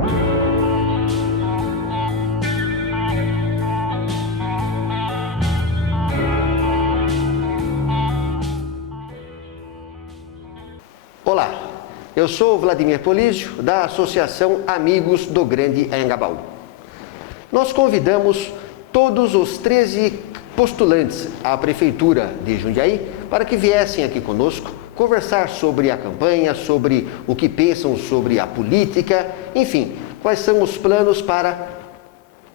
Olá, eu sou Vladimir Polísio, da Associação Amigos do Grande Anhangabaú. Nós convidamos todos os 13 postulantes à Prefeitura de Jundiaí para que viessem aqui conosco conversar sobre a campanha, sobre o que pensam sobre a política, enfim, quais são os planos para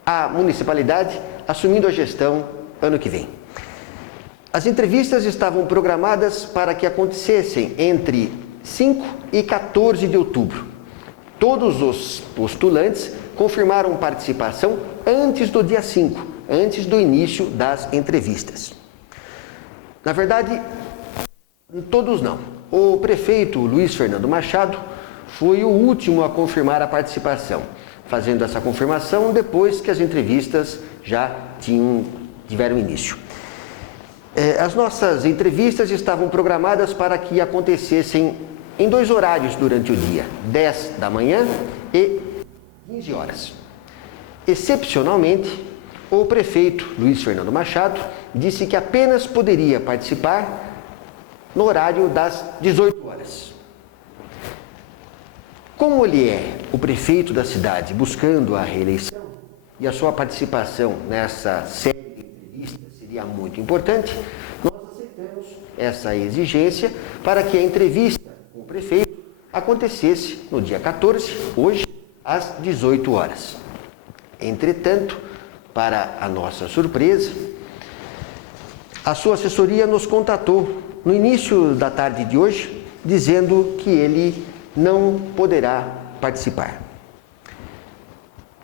a municipalidade assumindo a gestão ano que vem. As entrevistas estavam programadas para que acontecessem entre 5 e 14 de outubro. Todos os postulantes confirmaram participação antes do dia 5, antes do início das entrevistas. Na verdade, todos não. O prefeito Luiz Fernando Machado foi o último a confirmar a participação, fazendo essa confirmação depois que as entrevistas já tiveram início. As nossas entrevistas estavam programadas para que acontecessem em 2 horários durante o dia, 10 da manhã e 15 horas. Excepcionalmente, o prefeito Luiz Fernando Machado disse que apenas poderia participar no horário das 18 horas. Como ele é o prefeito da cidade buscando a reeleição e a sua participação nessa série de entrevistas seria muito importante, nós aceitamos essa exigência para que a entrevista com o prefeito acontecesse no dia 14, hoje, às 18 horas. Entretanto, para a nossa surpresa, a sua assessoria nos contatou no início da tarde de hoje, dizendo que ele não poderá participar.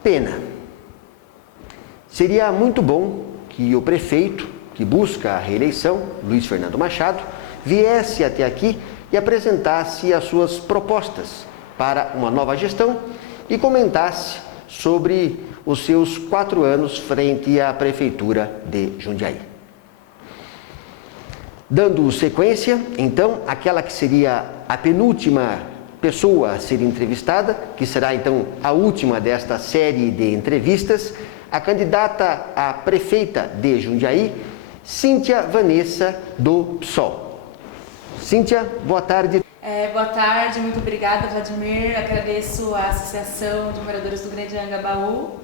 Pena. Seria muito bom que o prefeito, que busca a reeleição, Luiz Fernando Machado, viesse até aqui e apresentasse as suas propostas para uma nova gestão e comentasse sobre os seus 4 anos frente à Prefeitura de Jundiaí. Dando sequência, então, aquela que seria a penúltima pessoa a ser entrevistada, que será então a última desta série de entrevistas, a candidata a prefeita de Jundiaí, Cíntia Vanessa, do PSOL. Cíntia, boa tarde. Boa tarde, muito obrigada, Vladimir. Agradeço a Associação de Moradores do Grande Anhangabaú.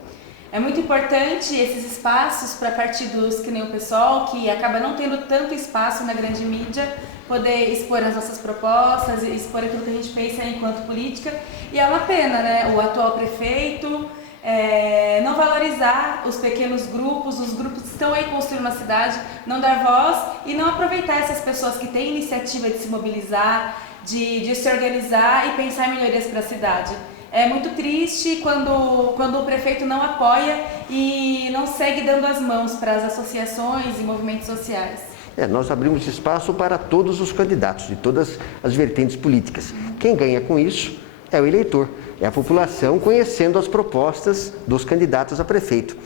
É muito importante esses espaços para partidos que nem o PSOL, que acaba não tendo tanto espaço na grande mídia, poder expor as nossas propostas, expor aquilo que a gente pensa enquanto política. E é uma pena, né? O atual prefeito não valorizar os pequenos grupos, os grupos que estão aí construindo a cidade, não dar voz e não aproveitar essas pessoas que têm iniciativa de se mobilizar, de se organizar e pensar em melhorias para a cidade. É muito triste quando o prefeito não apoia e não segue dando as mãos para as associações e movimentos sociais. Nós abrimos espaço para todos os candidatos, de todas as vertentes políticas. Quem ganha com isso é o eleitor, é a população conhecendo as propostas dos candidatos a prefeito.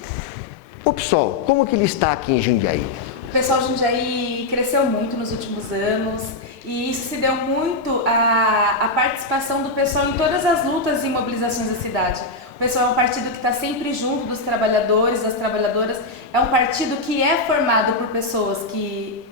O PSOL, como que ele está aqui em Jundiaí? O pessoal de Jundiaí cresceu muito nos últimos anos. E isso se deu muito à participação do pessoal em todas as lutas e mobilizações da cidade. O pessoal é um partido que está sempre junto dos trabalhadores, das trabalhadoras. É um partido que é formado por pessoas que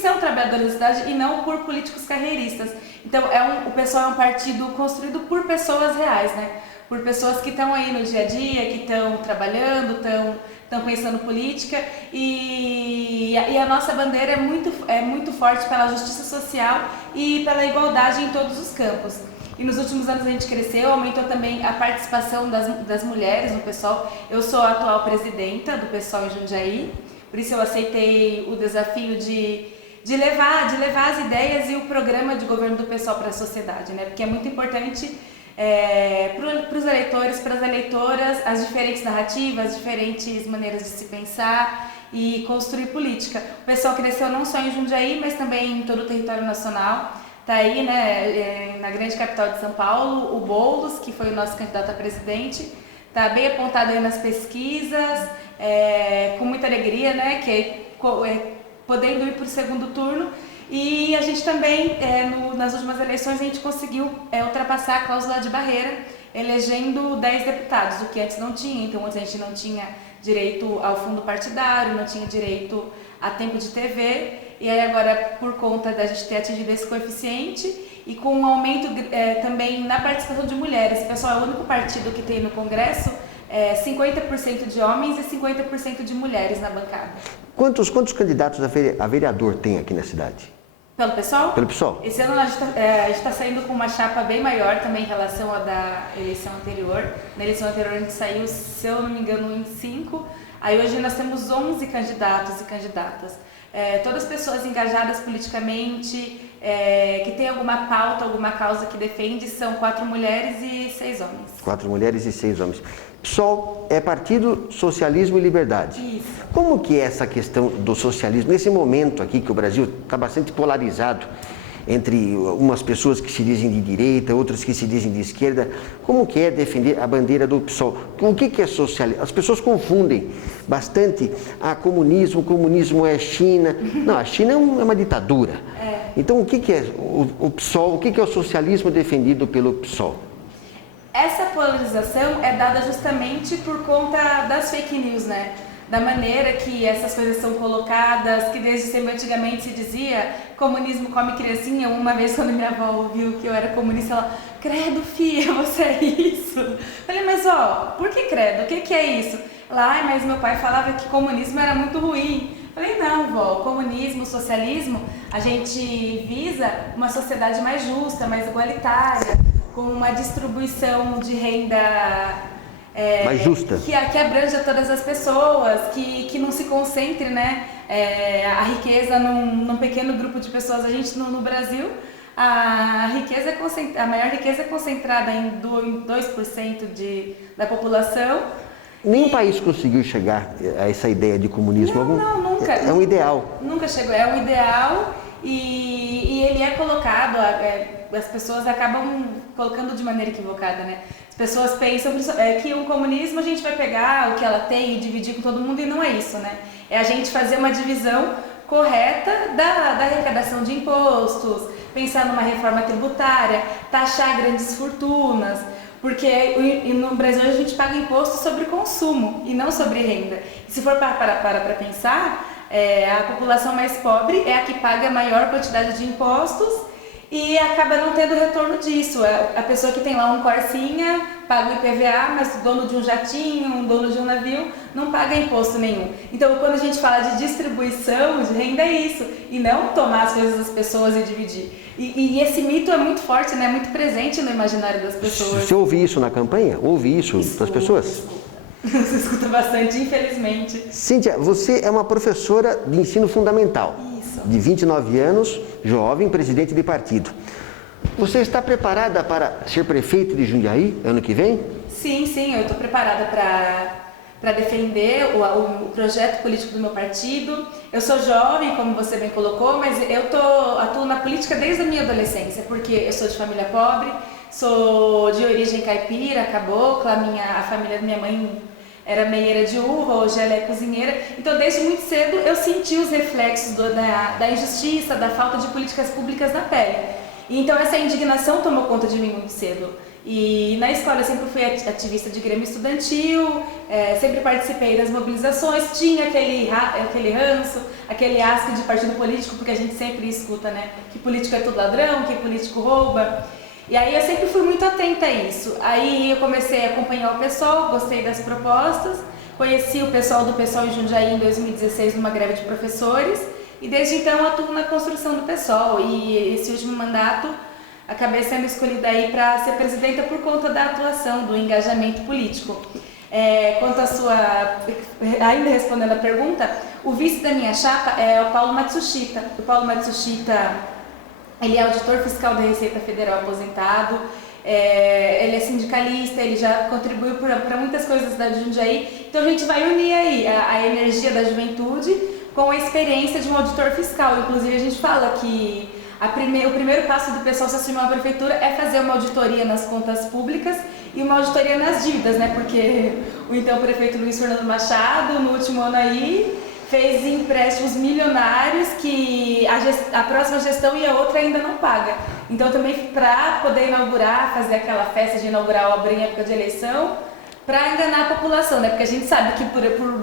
são trabalhadores da cidade e não por políticos carreiristas. Então, o pessoal é um partido construído por pessoas reais, né? Por pessoas que estão aí no dia a dia, que estão trabalhando, estão pensando política e a nossa bandeira é muito forte pela justiça social e pela igualdade em todos os campos. E nos últimos anos a gente cresceu, aumentou também a participação das mulheres no PSOL. Eu sou a atual presidenta do PSOL em Jundiaí, por isso eu aceitei o desafio de levar as ideias e o programa de governo do PSOL para a sociedade, né? Porque é muito importante para os eleitores, para as eleitoras, as diferentes narrativas, as diferentes maneiras de se pensar e construir política. O pessoal cresceu não só em Jundiaí, mas também em todo o território nacional. Está aí, né, na grande capital de São Paulo, o Boulos, que foi o nosso candidato a presidente, está bem apontado aí nas pesquisas, com muita alegria, né, podendo ir para o segundo turno. E a gente também, nas últimas eleições, a gente conseguiu ultrapassar a cláusula de barreira elegendo 10 deputados, o que antes não tinha. Então antes a gente não tinha direito ao fundo partidário, não tinha direito a tempo de TV, e aí agora, por conta da gente ter atingido esse coeficiente e com um aumento também na participação de mulheres, o pessoal é o único partido que tem no Congresso 50% de homens e 50% de mulheres na bancada. Quantos candidatos a vereador tem aqui na cidade? Pelo PSOL? Pelo PSOL. Esse ano a gente está saindo com uma chapa bem maior também em relação à da eleição anterior. Na eleição anterior a gente saiu, se eu não me engano, em 5. Aí hoje nós temos 11 candidatos e candidatas. Todas pessoas engajadas politicamente, que tem alguma pauta, alguma causa que defende, são 4 mulheres e 6 homens. 4 mulheres e 6 homens. PSOL é Partido Socialismo e Liberdade. Isso. Como que é essa questão do socialismo, nesse momento aqui que o Brasil está bastante polarizado entre umas pessoas que se dizem de direita, outras que se dizem de esquerda, como que é defender a bandeira do PSOL? O que é socialismo? As pessoas confundem bastante comunismo é China. Não, a China é uma ditadura. Então o que é o PSOL, o que é o socialismo defendido pelo PSOL? Essa polarização é dada justamente por conta das fake news, né? Da maneira que essas coisas são colocadas, que desde sempre antigamente se dizia comunismo come criancinha. Uma vez quando minha avó ouviu que eu era comunista, ela, credo filha, você é isso? Eu falei, mas por que credo? O que é isso? Ela, mas meu pai falava que comunismo era muito ruim. Eu falei, não vó, comunismo, socialismo, a gente visa uma sociedade mais justa, mais igualitária, com uma distribuição de renda mais justa, que abranja todas as pessoas, que não se concentre, né, a riqueza num pequeno grupo de pessoas. A gente no Brasil, a maior riqueza é concentrada em 2% da população. Nenhum país conseguiu chegar a essa ideia de comunismo. Não, nunca. É um ideal. Nunca chegou, é um ideal e ele é colocado, as pessoas acabam colocando de maneira equivocada, né? As pessoas pensam que o comunismo a gente vai pegar o que ela tem e dividir com todo mundo, e não é isso, né? É a gente fazer uma divisão correta da arrecadação de impostos, pensar numa reforma tributária, taxar grandes fortunas, porque no Brasil a gente paga imposto sobre consumo e não sobre renda. E se for para pensar, a população mais pobre é a que paga a maior quantidade de impostos e acaba não tendo retorno disso. A pessoa que tem lá um Corsinha paga o IPVA, mas o dono de um jatinho, um dono de um navio, não paga imposto nenhum. Então, quando a gente fala de distribuição de renda, é isso, e não tomar as coisas das pessoas e dividir. E esse mito é muito forte, né? Muito presente no imaginário das pessoas. Você ouve isso na campanha? Ouve isso das pessoas? Você escuta bastante, infelizmente. Cíntia, você é uma professora de ensino fundamental. Isso. De 29 anos, jovem, presidente de partido. Você está preparada para ser prefeita de Jundiaí ano que vem? Sim, eu estou preparada para defender o projeto político do meu partido. Eu sou jovem, como você bem colocou, mas eu atuo na política desde a minha adolescência, porque eu sou de família pobre, sou de origem caipira, cabocla, a família da minha mãe era meieira de uva, hoje ela é cozinheira. Então, desde muito cedo, eu senti os reflexos da injustiça, da falta de políticas públicas na pele. Então, essa indignação tomou conta de mim muito cedo. E na escola eu sempre fui ativista de grêmio estudantil, sempre participei das mobilizações, tinha aquele ranço, aquele asco de partido político, porque a gente sempre escuta, né, que político é tudo ladrão, que político rouba. E aí eu sempre fui muito atenta a isso. Aí eu comecei a acompanhar o PSOL, gostei das propostas, conheci o pessoal do PSOL em Jundiaí em 2016 numa greve de professores e desde então atuo na construção do PSOL. E esse último mandato acabei sendo escolhida aí para ser presidenta por conta da atuação, do engajamento político. Quanto à sua, ainda respondendo a pergunta, o vice da minha chapa é o Paulo Matsushita. O Paulo Matsushita, ele é auditor fiscal da Receita Federal aposentado, ele é sindicalista, ele já contribuiu para muitas coisas da Jundiaí. Então a gente vai unir aí a energia da juventude com a experiência de um auditor fiscal. Inclusive a gente fala que o primeiro passo do pessoal se assumir uma prefeitura é fazer uma auditoria nas contas públicas e uma auditoria nas dívidas, né? Porque o então prefeito Luiz Fernando Machado, no último ano aí, fez empréstimos milionários que a próxima gestão e a outra ainda não paga. Então também para poder inaugurar, fazer aquela festa de inaugurar a obra em época de eleição, para enganar a população, né? Porque a gente sabe que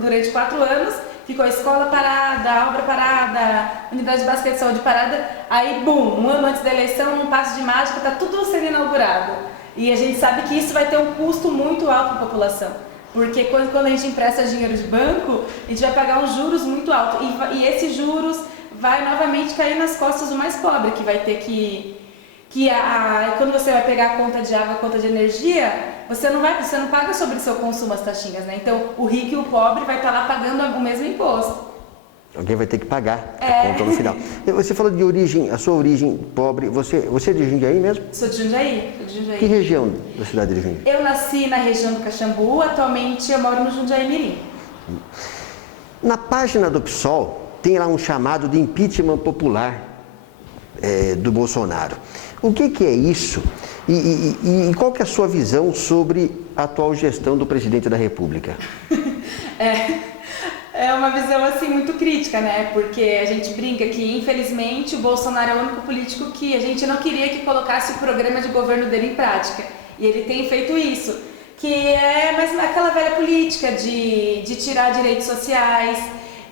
durante 4 anos ficou a escola parada, a obra parada, a unidade básica de saúde parada, aí, bum, um ano antes da eleição, um passo de mágica, está tudo sendo inaugurado. E a gente sabe que isso vai ter um custo muito alto para a população. Porque quando a gente empresta dinheiro de banco, a gente vai pagar uns juros muito altos. E esses juros vai novamente cair nas costas do mais pobre, que vai ter quando você vai pegar a conta de água, a conta de energia, você não paga sobre o seu consumo as taxinhas, né? Então, o rico e o pobre vai estar lá pagando o mesmo imposto. Alguém vai ter que pagar a conta no final. Você falou de origem, a sua origem pobre. Você é de Jundiaí mesmo? Sou de Jundiaí. Que região da cidade de Jundiaí? Eu nasci na região do Caxambu, atualmente eu moro no Jundiaí Mirim. Na página do PSOL tem lá um chamado de impeachment popular do Bolsonaro. O que é isso? E qual que é a sua visão sobre a atual gestão do presidente da República? É uma visão assim muito crítica, né? Porque a gente brinca que, infelizmente, o Bolsonaro é o único político que a gente não queria que colocasse o programa de governo dele em prática. E ele tem feito isso, que é mais aquela velha política de tirar direitos sociais,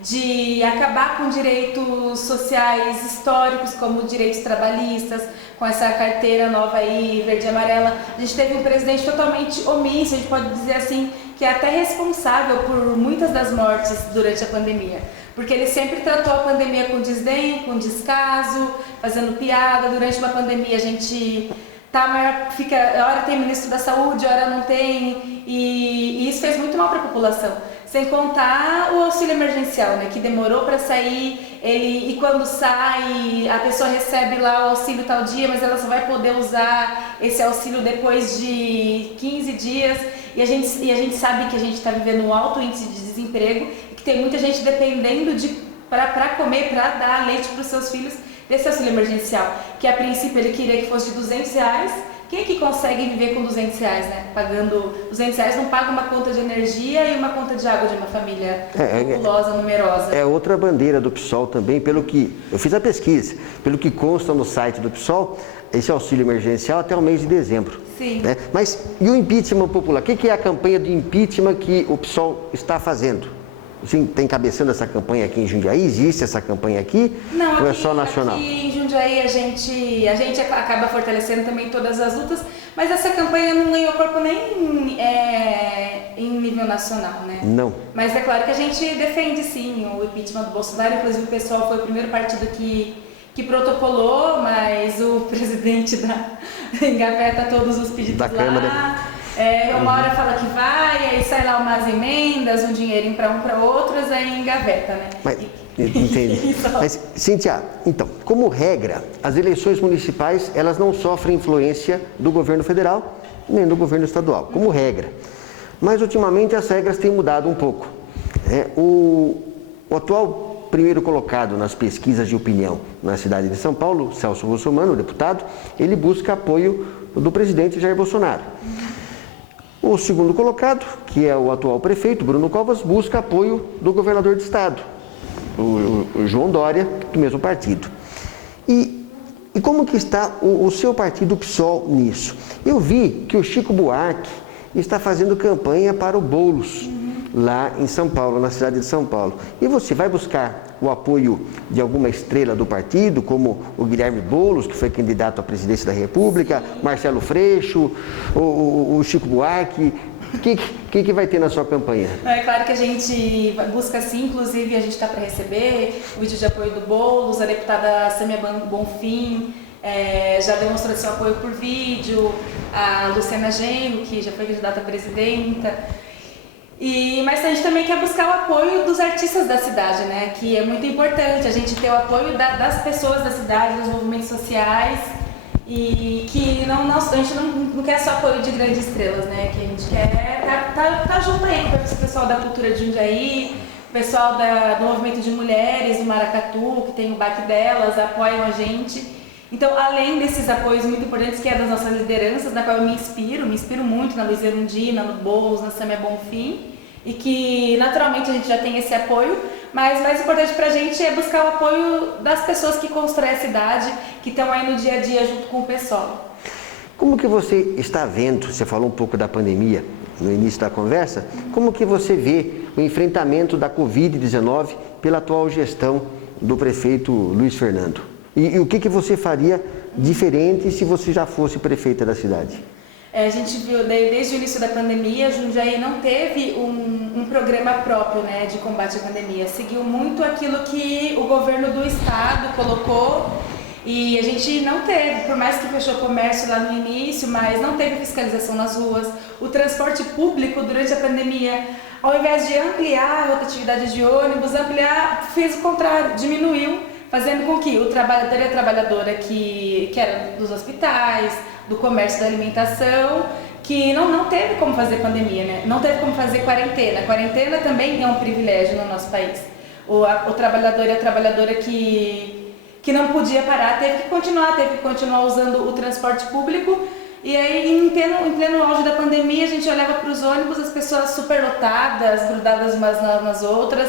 de acabar com direitos sociais históricos, como direitos trabalhistas, com essa carteira nova aí, verde e amarela. A gente teve um presidente totalmente omisso, a gente pode dizer assim, que é até responsável por muitas das mortes durante a pandemia. Porque ele sempre tratou a pandemia com desdém, com descaso, fazendo piada. Durante uma pandemia a gente hora tem ministro da saúde, hora não tem, e isso fez muito mal para a população. Sem contar o auxílio emergencial, né, que demorou para sair, e quando sai, a pessoa recebe lá o auxílio tal dia, mas ela só vai poder usar esse auxílio depois de 15 dias, e a gente sabe que a gente está vivendo um alto índice de desemprego, e que tem muita gente dependendo para comer, para dar leite para os seus filhos, desse auxílio emergencial, que a princípio ele queria que fosse de R$200. Quem é que consegue viver com R$200, né? Pagando R$200 não paga uma conta de energia e uma conta de água de uma família populosa, numerosa. É outra bandeira do PSOL também, pelo que eu fiz a pesquisa, pelo que consta no site do PSOL, esse auxílio emergencial até o mês de dezembro. Sim. Né? Mas e o impeachment popular? O que é a campanha de impeachment que o PSOL está fazendo? Sim, tem cabeçando essa campanha aqui em Jundiaí? Existe essa campanha aqui? Não, ou é só nacional? Aqui em Jundiaí a gente acaba fortalecendo também todas as lutas, mas essa campanha não ganhou corpo nem em nível nacional, né? Não. Mas é claro que a gente defende sim o impeachment do Bolsonaro, inclusive o PSOL foi o primeiro partido que protocolou, mas o presidente engaveta todos os pedidos da lá. Câmara. Uma hora fala que vai, aí sai lá umas emendas, um dinheirinho para outros, aí engaveta, né? Mas, entendi. Mas, Cíntia, então, como regra, as eleições municipais, elas não sofrem influência do governo federal, nem do governo estadual, como regra. Mas, ultimamente, as regras têm mudado um pouco. O atual primeiro colocado nas pesquisas de opinião na cidade de São Paulo, Celso Russomano, o deputado, ele busca apoio do presidente Jair Bolsonaro. O segundo colocado, que é o atual prefeito, Bruno Covas, busca apoio do governador de estado, o João Dória, do mesmo partido. E como que está o seu partido, o PSOL, nisso? Eu vi que o Chico Buarque está fazendo campanha para o Boulos, lá em São Paulo, na cidade de São Paulo. E você vai buscar o apoio de alguma estrela do partido, como o Guilherme Boulos, que foi candidato à presidência da República, Marcelo Freixo, o Chico Buarque? O que vai ter na sua campanha? É claro que a gente busca sim, inclusive a gente está para receber o vídeo de apoio do Boulos, a deputada Samia Bonfim já demonstrou seu apoio por vídeo, a Luciana Genro, que já foi candidata a presidenta. Mas a gente também quer buscar o apoio dos artistas da cidade, né? Que é muito importante a gente ter o apoio das pessoas da cidade, dos movimentos sociais, e que a gente não quer só apoio de grandes estrelas, né? Que a gente quer tá junto aí com o pessoal da cultura de Jundiaí, o pessoal do movimento de mulheres do Maracatu, que tem o baque delas, apoiam a gente. Então, além desses apoios muito importantes, que é das nossas lideranças, na qual eu me inspiro muito na Luiz Erundina, no Boulos, na Samia Bonfim, e que naturalmente a gente já tem esse apoio, mas o mais importante para a gente é buscar o apoio das pessoas que constroem a cidade, que estão aí no dia a dia junto com o pessoal. Como que você está vendo, você falou um pouco da pandemia no início da conversa, como que você vê o enfrentamento da Covid-19 pela atual gestão do prefeito Luiz Fernando? E o que você faria diferente se você já fosse prefeita da cidade? A gente viu desde o início da pandemia, Jundiaí não teve um programa próprio, né, de combate à pandemia. Seguiu muito aquilo que o governo do estado colocou e a gente não teve, por mais que fechou o comércio lá no início, mas não teve fiscalização nas ruas. O transporte público durante a pandemia, ao invés de ampliar a rotatividade de ônibus, fez o contrário, diminuiu, fazendo com que o trabalhador e a trabalhadora que era dos hospitais, do comércio da alimentação, que não teve como fazer pandemia, né? Não teve como fazer quarentena. A quarentena também é um privilégio no nosso país. O trabalhador e a trabalhadora que não podia parar teve que continuar usando o transporte público. E aí, em pleno auge da pandemia, a gente olhava para os ônibus, as pessoas superlotadas, grudadas umas nas outras,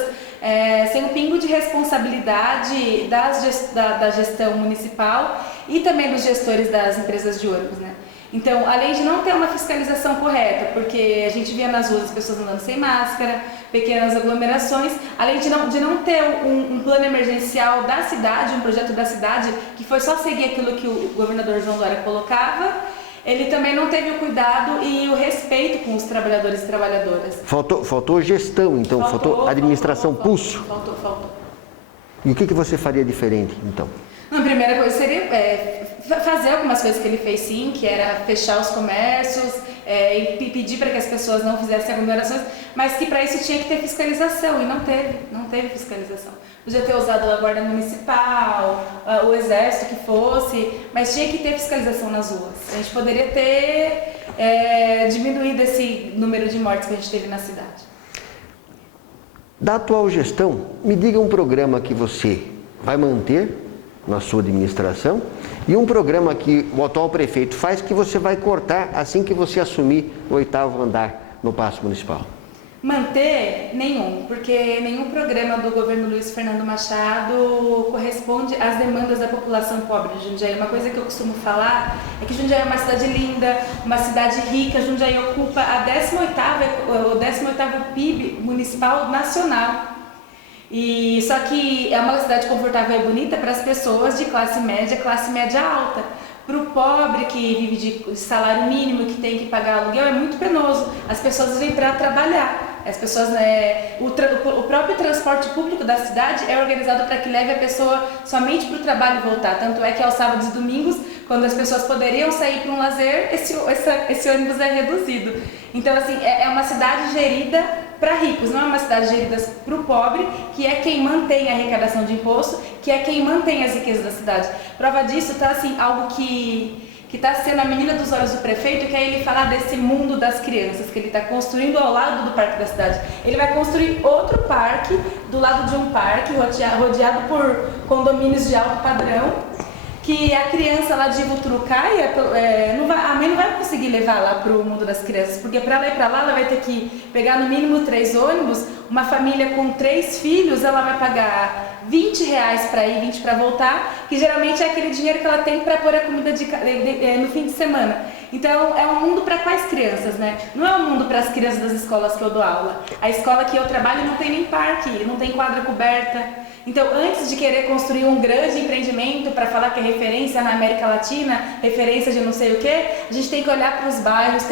sem um pingo de responsabilidade da gestão municipal e também dos gestores das empresas de ônibus, né? Então, além de não ter uma fiscalização correta, porque a gente via nas ruas as pessoas andando sem máscara, pequenas aglomerações, além de não ter um plano emergencial da cidade, um projeto da cidade, que foi só seguir aquilo que o governador João Dória colocava, ele também não teve o cuidado e o respeito com os trabalhadores e trabalhadoras. Faltou gestão, então, faltou administração, pulso. Faltou. E o que você faria diferente, então? A primeira coisa seria fazer algumas coisas que ele fez sim, que era fechar os comércios e pedir para que as pessoas não fizessem aglomerações, mas que para isso tinha que ter fiscalização e não teve fiscalização. Podia ter usado a guarda municipal, o exército que fosse, mas tinha que ter fiscalização nas ruas. A gente poderia ter diminuído esse número de mortes que a gente teve na cidade. Da atual gestão, me diga um programa que você vai manter na sua administração e um programa que o atual prefeito faz que você vai cortar assim que você assumir o 8º andar no Paço Municipal. Manter nenhum, porque nenhum programa do governo Luiz Fernando Machado corresponde às demandas da população pobre de Jundiaí. Uma coisa que eu costumo falar é que Jundiaí é uma cidade linda, uma cidade rica. Jundiaí ocupa o 18º PIB municipal nacional. E só que é uma cidade confortável e bonita para as pessoas de classe média alta. Para o pobre que vive de salário mínimo, que tem que pagar aluguel, é muito penoso. As pessoas vêm para trabalhar. As pessoas, o próprio transporte público da cidade é organizado para que leve a pessoa somente para o trabalho e voltar. Tanto é que aos sábados e domingos, quando as pessoas poderiam sair para um lazer, esse ônibus é reduzido. Então, assim, é uma cidade gerida para ricos, não é uma cidade gerida para o pobre, que é quem mantém a arrecadação de imposto, que é quem mantém as riquezas da cidade. Prova disso está assim, algo que está sendo a menina dos olhos do prefeito, que é ele falar desse mundo das crianças, que ele está construindo ao lado do parque da cidade. Ele vai construir outro parque, do lado de um parque, rodeado por condomínios de alto padrão, que a criança lá de Voturucaia, a mãe não vai conseguir levar lá para o mundo das crianças, porque para lá e para lá ela vai ter que pegar no mínimo 3 ônibus. Uma família com 3 filhos, ela vai pagar R$20 para ir, 20 para voltar, que geralmente é aquele dinheiro que ela tem para pôr a comida no fim de semana. Então é um mundo para quais crianças, né? Não é um mundo para as crianças das escolas que eu dou aula. A escola que eu trabalho não tem nem parque, não tem quadra coberta. Então, antes de querer construir um grande empreendimento para falar que é referência na América Latina, referência de não sei o quê, a gente tem que olhar para os bairros,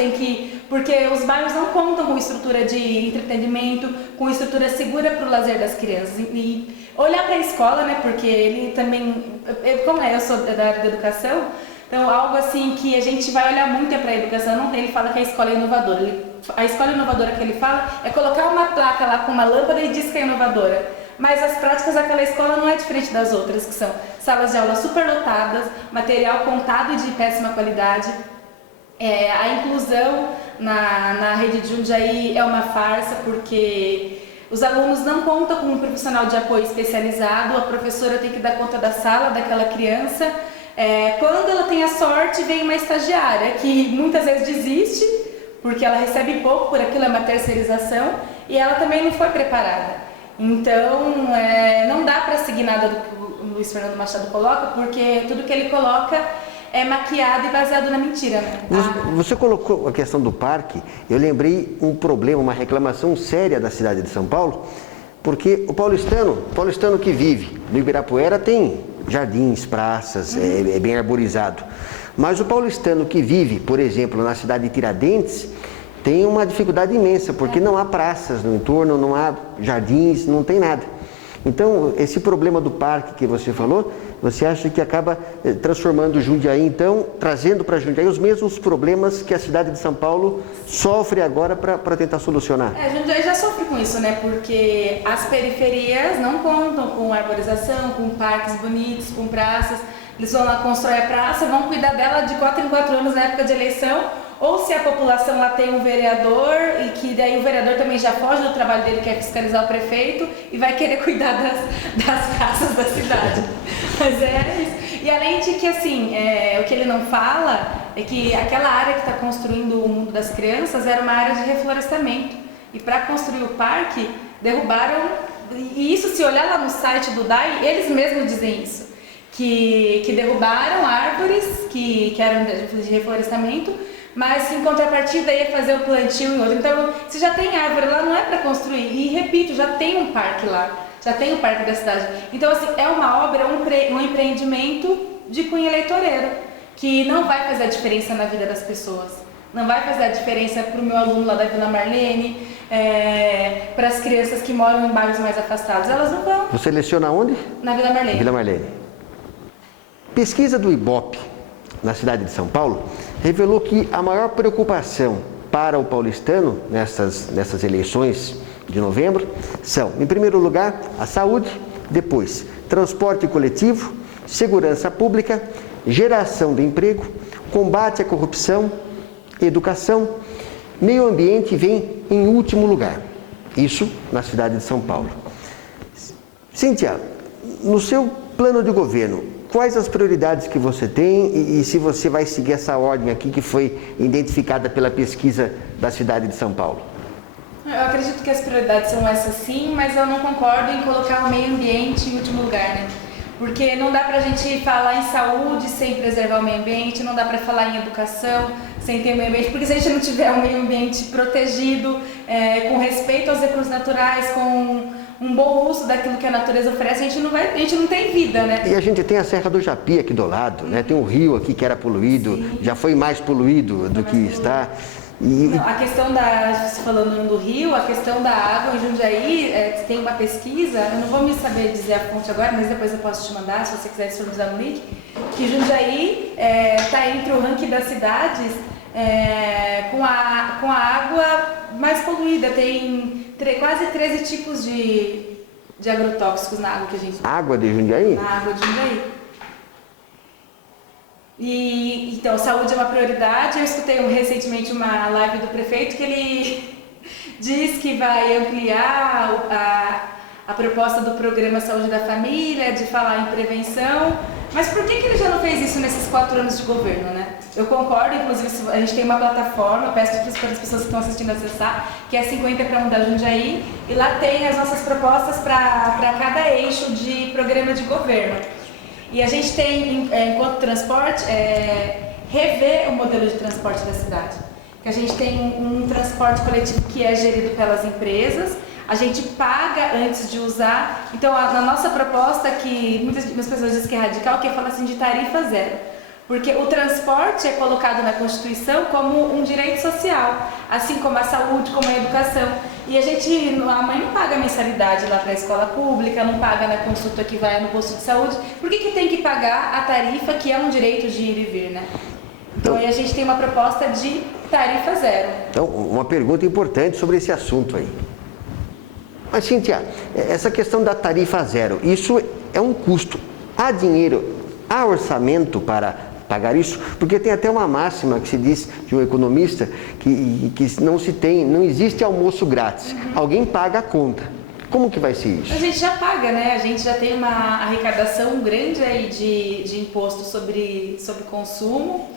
porque os bairros não contam com estrutura de entretenimento, com estrutura segura para o lazer das crianças. E olhar para a escola, né? Porque ele também, eu sou da área da educação, então algo assim que a gente vai olhar muito para a educação. Ele fala que a escola é inovadora. A escola inovadora que ele fala é colocar uma placa lá com uma lâmpada e diz que é inovadora. Mas as práticas daquela escola não é diferente das outras, que são salas de aula superlotadas, material contado e de péssima qualidade. A inclusão na rede de Jundiaí é uma farsa, porque os alunos não contam com um profissional de apoio especializado, a professora tem que dar conta da sala daquela criança. Quando ela tem a sorte, vem uma estagiária, que muitas vezes desiste, porque ela recebe pouco por aquilo, é uma terceirização, e ela também não foi preparada. Então, não dá para seguir nada do que o Luiz Fernando Machado coloca, porque tudo que ele coloca é maquiado e baseado na mentira, né? Você colocou a questão do parque, eu lembrei um problema, uma reclamação séria da cidade de São Paulo, porque o paulistano que vive no Ibirapuera tem jardins, praças, é bem arborizado. Mas o paulistano que vive, por exemplo, na cidade de Tiradentes, tem uma dificuldade imensa, porque não há praças no entorno, não há jardins, não tem nada. Então, esse problema do parque que você falou, você acha que acaba transformando Jundiaí, então, trazendo para Jundiaí os mesmos problemas que a cidade de São Paulo sofre agora para tentar solucionar? Jundiaí já sofre com isso, né? Porque as periferias não contam com arborização, com parques bonitos, com praças. Eles vão lá constrói a praça, vão cuidar dela de 4 em 4 anos na época de eleição, ou se a população lá tem um vereador, e que daí o vereador também já foge do trabalho dele, que é fiscalizar o prefeito, e vai querer cuidar das praças da cidade. Mas é isso. E além de que, assim, o que ele não fala é que aquela área que está construindo o Mundo das Crianças era uma área de reflorestamento. E para construir o parque, derrubaram, e isso se olhar lá no site do DAI, eles mesmos dizem isso. Que derrubaram árvores que eram de reflorestamento, mas em contrapartida ia fazer o plantio em outro. Então, se já tem árvore lá, não é para construir. E repito, já tem um parque lá, já tem o parque da cidade. Então, assim, é uma obra, um empreendimento de cunho eleitoreiro, que não vai fazer a diferença na vida das pessoas. Não vai fazer a diferença para o meu aluno lá da Vila Marlene, para as crianças que moram em bairros mais afastados. Elas não vão. Você leciona onde? Na Vila Marlene. Vila Marlene. Pesquisa do IBOP na cidade de São Paulo revelou que a maior preocupação para o paulistano nessas eleições de novembro são, em primeiro lugar, a saúde, depois, transporte coletivo, segurança pública, geração de emprego, combate à corrupção, educação, meio ambiente vem em último lugar. Isso na cidade de São Paulo. Cíntia, no seu plano de governo, quais as prioridades que você tem e se você vai seguir essa ordem aqui que foi identificada pela pesquisa da cidade de São Paulo? Eu acredito que as prioridades são essas sim, mas eu não concordo em colocar o meio ambiente em último lugar, né? Porque não dá pra gente falar em saúde sem preservar o meio ambiente, não dá pra falar em educação sem ter o meio ambiente, porque se a gente não tiver um meio ambiente protegido, com respeito aos recursos naturais, com um bom uso daquilo que a natureza oferece, a gente não tem vida, né? E a gente tem a Serra do Japi aqui do lado, né? Tem um rio aqui que era poluído, sim, já foi mais poluído do que está. Não, a questão falando do rio, a questão da água em Jundiaí, tem uma pesquisa, eu não vou me saber dizer a fonte agora, mas depois eu posso te mandar, se você quiser disponibilizar no link, que Jundiaí está entre o ranking das cidades com a água mais poluída, tem quase 13 tipos de agrotóxicos na água que a gente... Água de Jundiaí? Na água de Jundiaí. Então, saúde é uma prioridade. Eu escutei recentemente uma live do prefeito que ele diz que vai ampliar a proposta do programa Saúde da Família, de falar em prevenção. Mas por que ele já não fez isso nesses 4 anos de governo, né? Eu concordo, inclusive a gente tem uma plataforma, eu peço para as pessoas que estão assistindo acessar, que é 50 para Mudar Jundiaí, e lá tem as nossas propostas para cada eixo de programa de governo. E a gente tem, enquanto transporte, rever o modelo de transporte da cidade. Que a gente tem um transporte coletivo que é gerido pelas empresas, a gente paga antes de usar. Então, na nossa proposta, que muitas pessoas dizem que é radical, que é falar assim de tarifa zero. Porque o transporte é colocado na Constituição como um direito social, assim como a saúde, como a educação. E a mãe não paga mensalidade lá para a escola pública, não paga na consulta que vai no posto de saúde. Por que tem que pagar a tarifa, que é um direito de ir e vir, né? Então, aí a gente tem uma proposta de tarifa zero. Então, uma pergunta importante sobre esse assunto aí. Mas, Cíntia, essa questão da tarifa zero, isso é um custo. Há dinheiro, há orçamento para pagar isso? Porque tem até uma máxima que se diz de um economista que não existe almoço grátis. Alguém paga a conta. Como que vai ser isso? A gente já paga, né? A gente já tem uma arrecadação grande aí de imposto sobre consumo.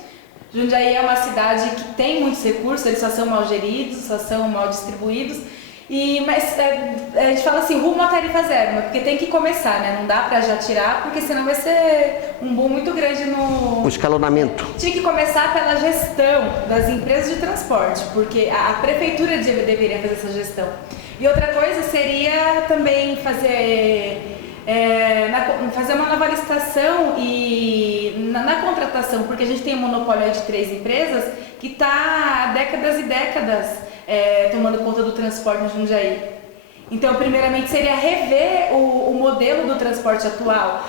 Jundiaí é uma cidade que tem muitos recursos, eles só são mal geridos, só são mal distribuídos. Mas a gente fala assim, rumo à tarifa zero, porque tem que começar, né? Não dá pra já tirar, porque senão vai ser um boom muito grande no... O escalonamento. Tinha que começar pela gestão das empresas de transporte, porque a prefeitura deveria fazer essa gestão. E outra coisa seria também fazer uma nova licitação e na contratação, porque a gente tem um monopólio de 3 empresas que está há décadas e décadas tomando conta do transporte no Jundiaí. Então, primeiramente, seria rever o modelo do transporte atual.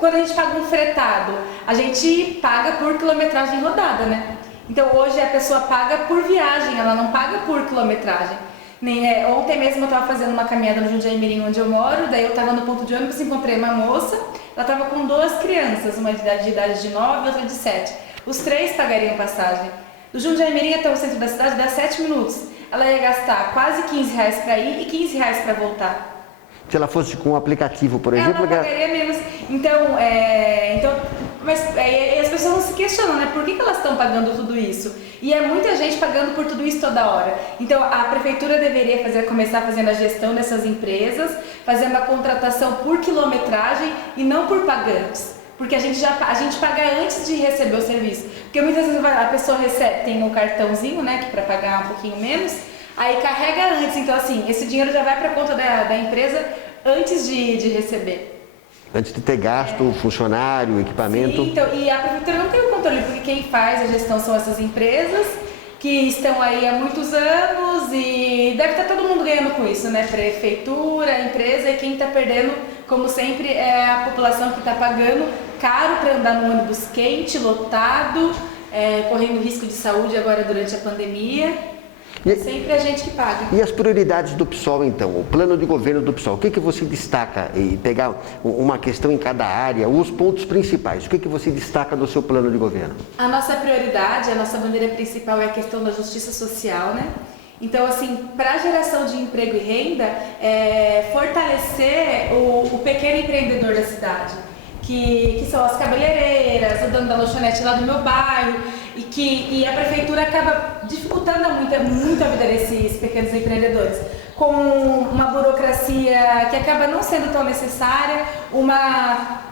Quando a gente paga um fretado, a gente paga por quilometragem rodada, né? Então, hoje a pessoa paga por viagem, ela não paga por quilometragem. Ontem mesmo eu estava fazendo uma caminhada no Jundiaí Mirim, onde eu moro, daí eu estava no ponto de ônibus e encontrei uma moça, ela estava com 2 crianças, uma de idade de 9 e outra de 7. Os 3 pagariam passagem. Do Jundiaí Mirim até o centro da cidade dá 7 minutos. Ela ia gastar quase R$15 para ir e R$15 para voltar. Se ela fosse com um aplicativo, por exemplo... Ela pagaria menos. Mas as pessoas não se questionam, né? Por que elas estão pagando tudo isso? E é muita gente pagando por tudo isso toda hora. Então, a prefeitura deveria começar fazendo a gestão dessas empresas, fazendo a contratação por quilometragem e não por pagantes. Porque a gente paga antes de receber o serviço. Porque muitas vezes a pessoa tem um cartãozinho, né, que para pagar um pouquinho menos, aí carrega antes. Então, assim, esse dinheiro já vai para a conta da empresa antes de receber. Antes de ter gasto, funcionário, equipamento. Sim, então, e a prefeitura não tem o controle, porque quem faz a gestão são essas empresas que estão aí há muitos anos e deve estar todo mundo ganhando com isso, né? Prefeitura, empresa, e quem está perdendo, como sempre, é a população que está pagando caro para andar no ônibus quente, lotado, correndo risco de saúde agora durante a pandemia. É sempre a gente que paga. E as prioridades do PSOL, então? O plano de governo do PSOL, o que você destaca? E pegar uma questão em cada área, os pontos principais, o que você destaca no seu plano de governo? A nossa prioridade, a nossa bandeira principal é a questão da justiça social, né? Então, assim, para a geração de emprego e renda, fortalecer o pequeno empreendedor da cidade, que são as cabeleireiras, o dono da lanchonete lá do meu bairro, e a prefeitura acaba dificultando muito a vida desses pequenos empreendedores, com uma burocracia que acaba não sendo tão necessária, uma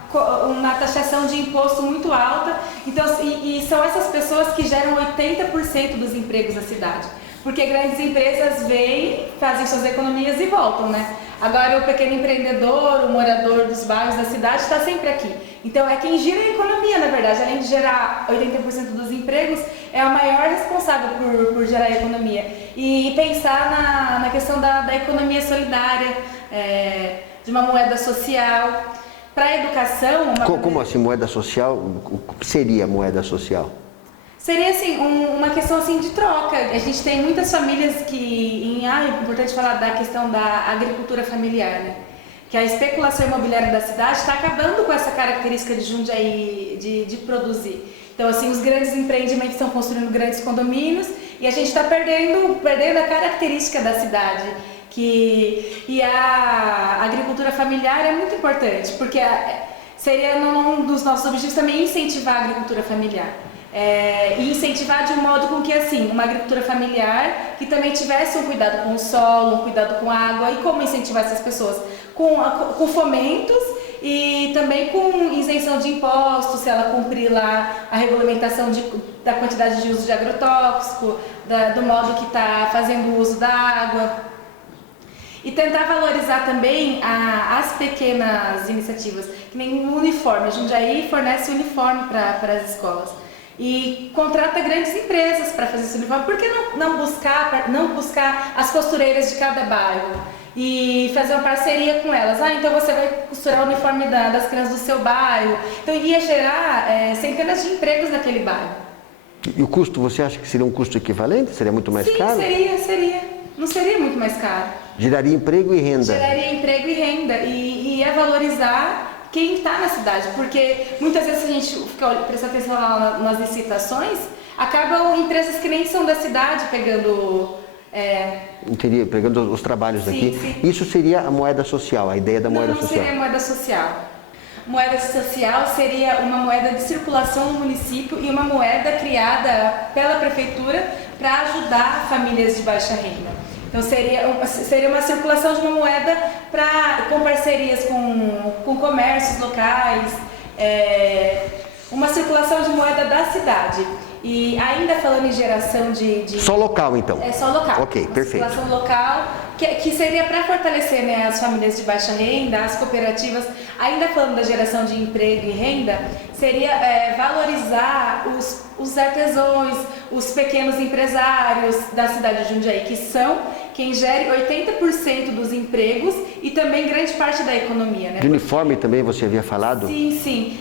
taxação de imposto muito alta. Então, e são essas pessoas que geram 80% dos empregos na cidade. Porque grandes empresas vêm, fazem suas economias e voltam, né? Agora o pequeno empreendedor, o morador dos bairros da cidade está sempre aqui. Então é quem gira a economia, na verdade. Além de gerar 80% dos empregos, é o maior responsável por gerar a economia. E pensar na questão da economia solidária, de uma moeda social. Para a educação... Como assim, moeda social? O que seria moeda social? Seria assim, uma questão assim de troca. A gente tem muitas famílias é importante falar da questão da agricultura familiar, né? Que a especulação imobiliária da cidade está acabando com essa característica de Jundiaí de produzir. Então, assim, os grandes empreendimentos estão construindo grandes condomínios e a gente está perdendo a característica da cidade. E a agricultura familiar é muito importante, porque seria um dos nossos objetivos também incentivar a agricultura familiar. E incentivar de um modo com que, assim, uma agricultura familiar que também tivesse um cuidado com o solo, um cuidado com a água. E como incentivar essas pessoas? Com fomentos e também com isenção de impostos, se ela cumprir lá a regulamentação da quantidade de uso de agrotóxico, do modo que está fazendo o uso da água. E tentar valorizar também as pequenas iniciativas, que nem o uniforme. A Jundiaí fornece uniforme para as escolas. E contrata grandes empresas para fazer esse uniforme. Por que não buscar as costureiras de cada bairro e fazer uma parceria com elas? Então você vai costurar o uniforme das crianças do seu bairro. Então ia gerar centenas de empregos naquele bairro. E o custo, você acha que seria um custo equivalente? Seria muito mais caro? Sim, seria. Não seria muito mais caro. Geraria emprego e renda. Geraria emprego e renda. E ia valorizar quem está na cidade, porque muitas vezes a gente presta atenção lá nas licitações, acabam empresas que nem são da cidade pegando... Pegando os trabalhos sim, aqui. Sim. Isso seria a moeda social, a ideia da moeda social? Não seria a moeda social. moeda social seria uma moeda de circulação no município e uma moeda criada pela prefeitura para ajudar famílias de baixa renda. Então seria uma circulação de uma moeda com parcerias com comércios locais, uma circulação de moeda da cidade. E ainda falando em geração de... Só local, então? É só local. Ok, uma perfeito. Circulação local, que seria para fortalecer, né, as famílias de baixa renda, as cooperativas. Ainda falando da geração de emprego e renda, seria valorizar os artesãos, os pequenos empresários da cidade de Jundiaí, que são quem gere 80% dos empregos e também grande parte da economia, né? De uniforme também você havia falado? Sim, sim.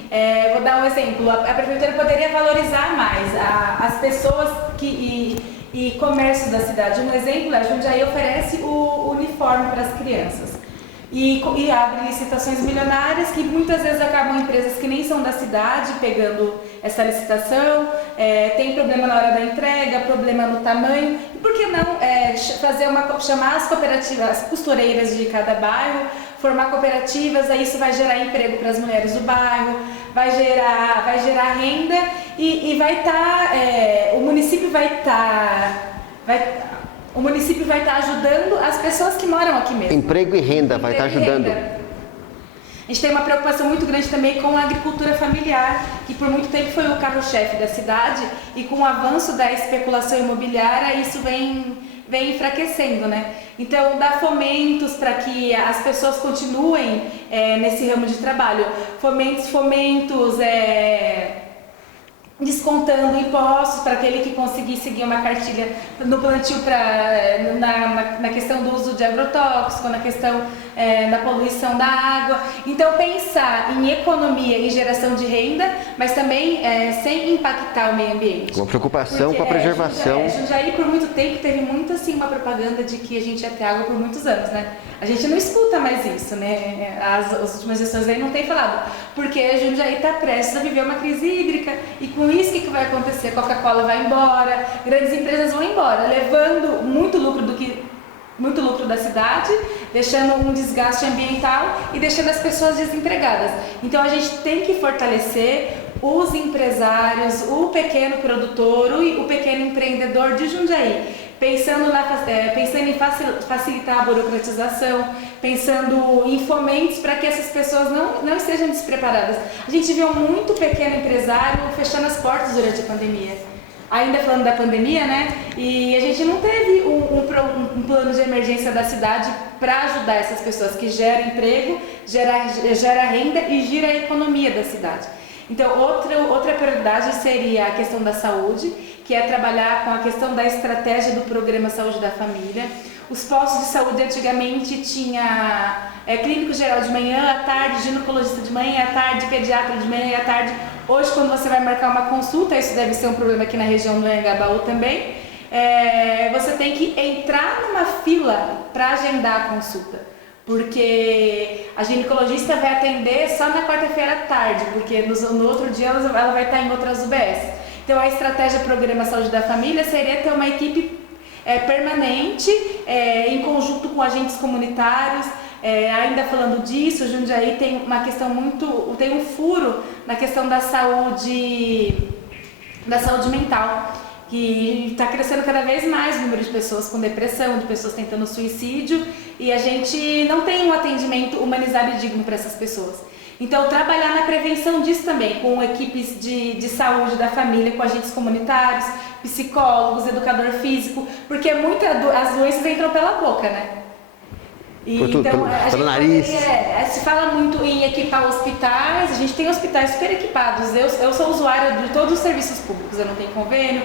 Vou dar um exemplo. A prefeitura poderia valorizar mais as pessoas e comércios da cidade. Um exemplo é Jundiaí oferece o uniforme para as crianças. E abre licitações milionárias que muitas vezes acabam empresas que nem são da cidade pegando essa licitação, tem problema na hora da entrega, problema no tamanho. E por que não chamar as cooperativas, as costureiras de cada bairro, formar cooperativas, aí isso vai gerar emprego para as mulheres do bairro, vai gerar renda e vai estar, o município vai estar ajudando as pessoas que moram aqui mesmo. Emprego e renda vai estar ajudando. A gente tem uma preocupação muito grande também com a agricultura familiar, que por muito tempo foi o carro-chefe da cidade, e com o avanço da especulação imobiliária, isso vem enfraquecendo, né? Então, dar fomentos para que as pessoas continuem nesse ramo de trabalho. Fomentos descontando impostos para aquele que conseguir seguir uma cartilha no plantio na questão do uso de agrotóxico, na questão da poluição da água. Então pensar em economia e geração de renda, mas também sem impactar o meio ambiente. Uma preocupação com a preservação. Jundiaí por muito tempo teve muito assim uma propaganda de que a gente ia ter água por muitos anos, né? A gente não escuta mais isso, né? As últimas gestões aí não têm falado, porque Jundiaí está prestes a viver uma crise hídrica e com isso o que vai acontecer? Coca-Cola vai embora, grandes empresas vão embora, levando muito lucro da cidade, deixando um desgaste ambiental e deixando as pessoas desempregadas. Então a gente tem que fortalecer os empresários, o pequeno produtor, o pequeno empreendedor de Jundiaí, pensando em facilitar a burocratização, pensando em fomentos para que essas pessoas não estejam despreparadas. A gente viu muito pequeno empresário fechando as portas durante a pandemia. Ainda falando da pandemia, né? E a gente não teve um plano de emergência da cidade para ajudar essas pessoas que geram emprego, gera renda e gira a economia da cidade. Então, outra prioridade seria a questão da saúde, que é trabalhar com a questão da estratégia do programa Saúde da Família. Os postos de saúde antigamente tinha clínico geral de manhã, à tarde, ginecologista de manhã, à tarde, pediatra de manhã e à tarde. Hoje, quando você vai marcar uma consulta, isso deve ser um problema aqui na região do Anhangabaú também, você tem que entrar numa fila para agendar a consulta. Porque a ginecologista vai atender só na quarta-feira à tarde, porque no outro dia ela vai estar em outras UBS. Então a estratégia Programa Saúde da Família seria ter uma equipe permanente, em conjunto com agentes comunitários. Ainda falando disso, Jundiaí tem uma questão tem um furo na questão da saúde mental, que está crescendo cada vez mais o número de pessoas com depressão, de pessoas tentando suicídio, e a gente não tem um atendimento humanizado e digno para essas pessoas. Então, trabalhar na prevenção disso também, com equipes de saúde da família, com agentes comunitários, psicólogos, educador físico, porque as doenças entram pela boca, né? Pelo nariz. Se fala muito em equipar hospitais, a gente tem hospitais super equipados. Eu sou usuária de todos os serviços públicos, eu não tenho convênio,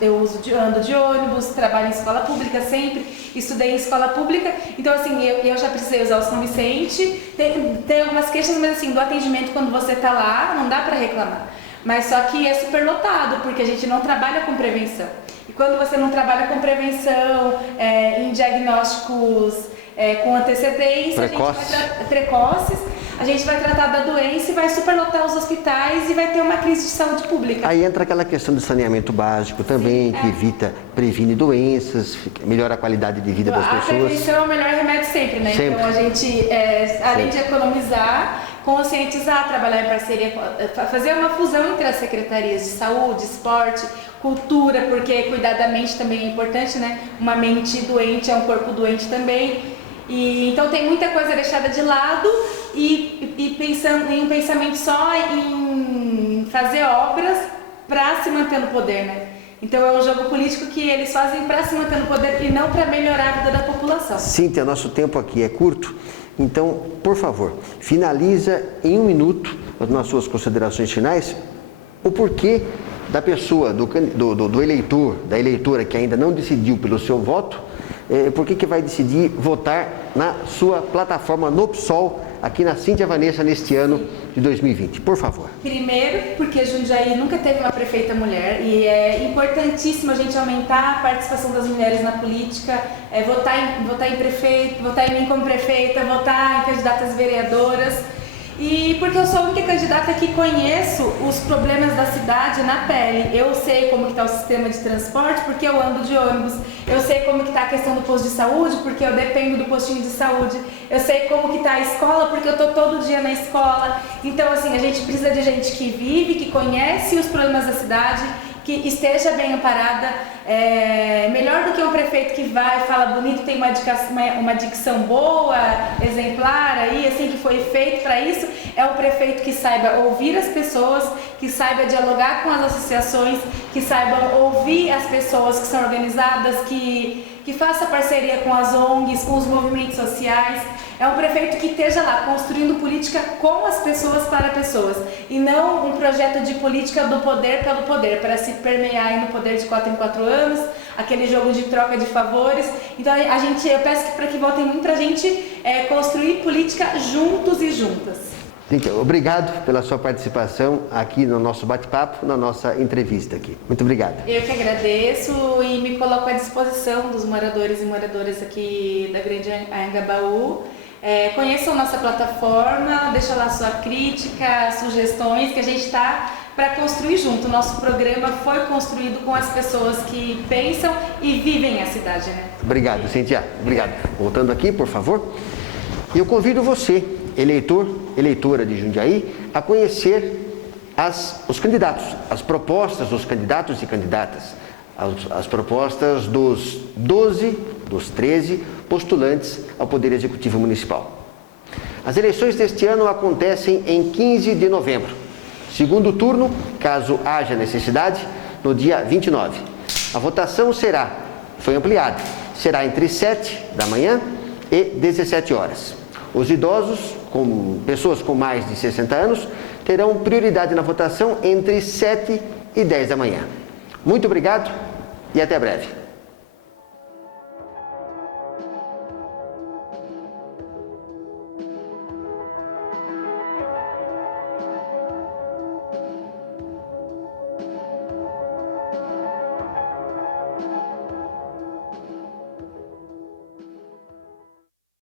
eu ando de ônibus, trabalho em escola pública sempre, estudei em escola pública, então assim, eu já precisei usar o São Vicente, tem algumas queixas, mas assim, do atendimento quando você está lá, não dá para reclamar. Mas só que é super lotado, porque a gente não trabalha com prevenção. E quando você não trabalha com prevenção, em diagnósticos com antecedência, precoces, a gente vai tratar da doença e vai superlotar os hospitais e vai ter uma crise de saúde pública. Aí entra aquela questão do saneamento básico também, que previne doenças, melhora a qualidade de vida das pessoas. A prevenção é o melhor remédio sempre, né? Sempre. Então a gente, além de economizar, conscientizar, trabalhar em parceria, fazer uma fusão entre as secretarias de saúde, esporte, cultura, porque cuidar da mente também é importante, né? Uma mente doente é um corpo doente também. E então tem muita coisa deixada de lado e pensando em um pensamento só em fazer obras para se manter no poder, né? Então é um jogo político que eles fazem para se manter no poder e não para melhorar a vida da população. Cíntia, nosso tempo aqui é curto, então, por favor, finaliza em 1 minuto, nas suas considerações finais, o porquê da pessoa, do eleitor, da eleitora que ainda não decidiu pelo seu voto, por que vai decidir votar na sua plataforma no PSOL, aqui na Cíntia Vanessa, neste ano de 2020. Por favor. Primeiro, porque Jundiaí nunca teve uma prefeita mulher e é importantíssimo a gente aumentar a participação das mulheres na política, votar em prefeito, votar em mim como prefeita, votar em candidatas vereadoras. E porque eu sou a única candidata que conheço os problemas da cidade na pele. Eu sei como que está o sistema de transporte, porque eu ando de ônibus. Eu sei como que está a questão do posto de saúde, porque eu dependo do postinho de saúde. Eu sei como que está a escola, porque eu estou todo dia na escola. Então, assim, a gente precisa de gente que vive, que conhece os problemas da cidade, que esteja bem amparada, melhor do que um prefeito que vai, fala bonito, tem uma dicção boa, exemplar aí, assim, que foi feito para isso, é um prefeito que saiba ouvir as pessoas, que saiba dialogar com as associações, que saiba ouvir as pessoas que são organizadas, que faça parceria com as ONGs, com os movimentos sociais. É um prefeito que esteja lá construindo política com as pessoas para pessoas e não um projeto de política do poder pelo poder, para se permear aí no poder de 4 em 4 anos, aquele jogo de troca de favores. Então eu peço para que votem muito para a gente construir política juntos e juntas. Cíntia, obrigado pela sua participação aqui no nosso bate-papo, na nossa entrevista aqui. Muito obrigado. Eu que agradeço e me coloco à disposição dos moradores e moradoras aqui da Grande Anhangabaú. Conheçam nossa plataforma, deixa lá sua crítica, sugestões, que a gente está para construir junto. O nosso programa foi construído com as pessoas que pensam e vivem a cidade, né? Obrigado, Cíntia. Obrigado. Voltando aqui, por favor. Eu convido você, eleitor, eleitora de Jundiaí, a conhecer os candidatos, as propostas dos candidatos e candidatas, as propostas dos 13 postulantes ao Poder Executivo Municipal. As eleições deste ano acontecem em 15 de novembro. Segundo turno, caso haja necessidade, no dia 29. A votação foi ampliada, será entre 7 da manhã e 17 horas. Os idosos, pessoas com mais de 60 anos, terão prioridade na votação entre 7 e 10 da manhã. Muito obrigado e até breve.